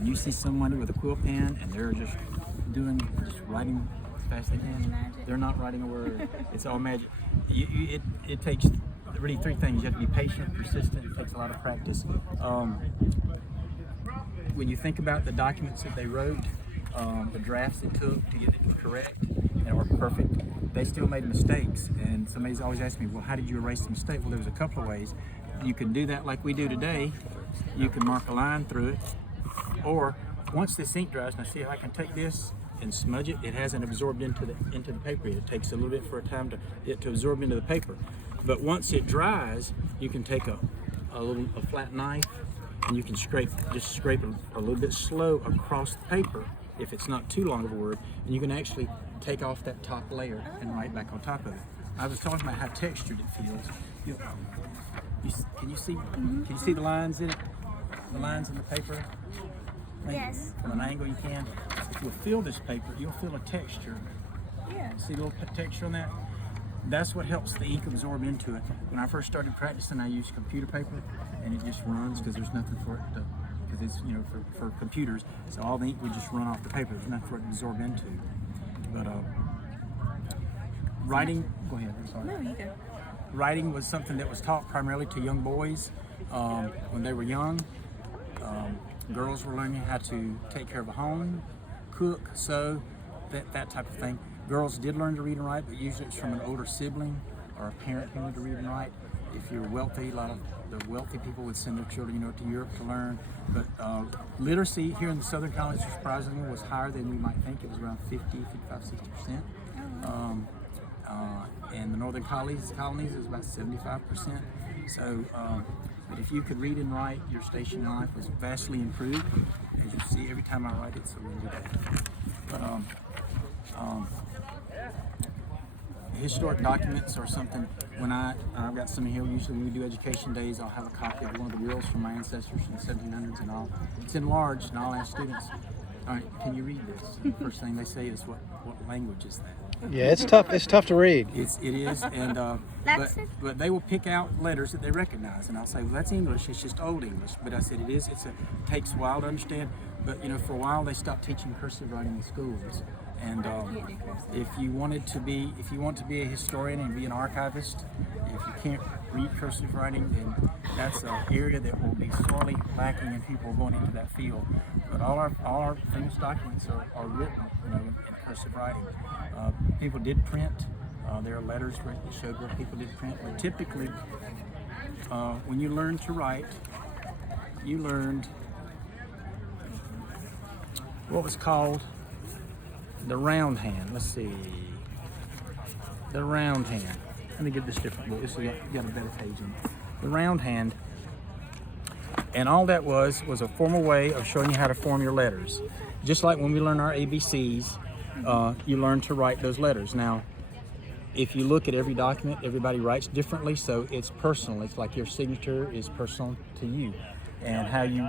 and you see somebody with a quill pen and they're just writing as fast as they can. They're not writing a word. It's all magic. It takes really three things. You have to be patient, persistent. It takes a lot of practice. When you think about the documents that they wrote, the drafts they took to get it correct and or perfect, they still made mistakes. And somebody's always asked me, well, how did you erase the mistake? Well, there was a couple of ways. You can do that like we do today. You can mark a line through it, or once this ink dries, now see if I can take this and smudge it. It hasn't absorbed into the paper yet. It takes a little bit for a time to absorb into the paper. But once it dries, you can take a flat knife and you can scrape a little bit slow across the paper if it's not too long of a word, and you can actually take off that top layer and write back on top of it. I was talking about how textured it feels. Can you see the lines in it? The lines in the paper? Maybe Yes. from an angle you can. If you'll feel this paper, you'll feel a texture. Yeah. See a little texture on that? That's what helps the ink absorb into it. When I first started practicing, I used computer paper, and it just runs because there's nothing for it to, because it's, you know, for computers, so all the ink would just run off the paper. There's nothing for it to absorb into. But writing, go ahead, I'm sorry. No, you go. Writing was something that was taught primarily to young boys when they were young. Girls were learning how to take care of a home, cook, sew, that type of thing. Girls did learn to read and write, but usually it's from an older sibling or a parent who knew to read and write. If you're wealthy, a lot of the wealthy people would send their children, you know, to Europe to learn. But literacy here in the Southern colonies, surprisingly, was higher than you might think. It was around 55–60%. And the northern colonies, it was about 75%. So, but if you could read and write, your station in life was vastly improved. As you see, every time I write, it's a little bit. But historic documents are something. When I've got some here. Usually when we do education days, I'll have a copy of one of the wills from my ancestors from the 1700s, and it's enlarged, and I'll ask students, all right, can you read this? First thing they say is, what language is that? Yeah, it's tough. It's tough to read. It is, and but they will pick out letters that they recognize, and I'll say, well, that's English. It's just Old English. But I said it takes a while to understand. But you know, for a while they stopped teaching cursive writing in schools. And if you want to be a historian and be an archivist, if you can't read cursive writing, then that's an area that will be sorely lacking in people going into that field. But all our famous documents are written, you know, in cursive writing. People did print. There are letters that showed where people did print. But typically, when you learn to write, you learned what was called the round hand. Let's see. The round hand. Let me get this different book. This has got a better page in it. The round hand. And all that was a formal way of showing you how to form your letters. Just like when we learn our ABCs, you learn to write those letters. Now, if you look at every document, everybody writes differently, so it's personal. It's like your signature is personal to you. And how you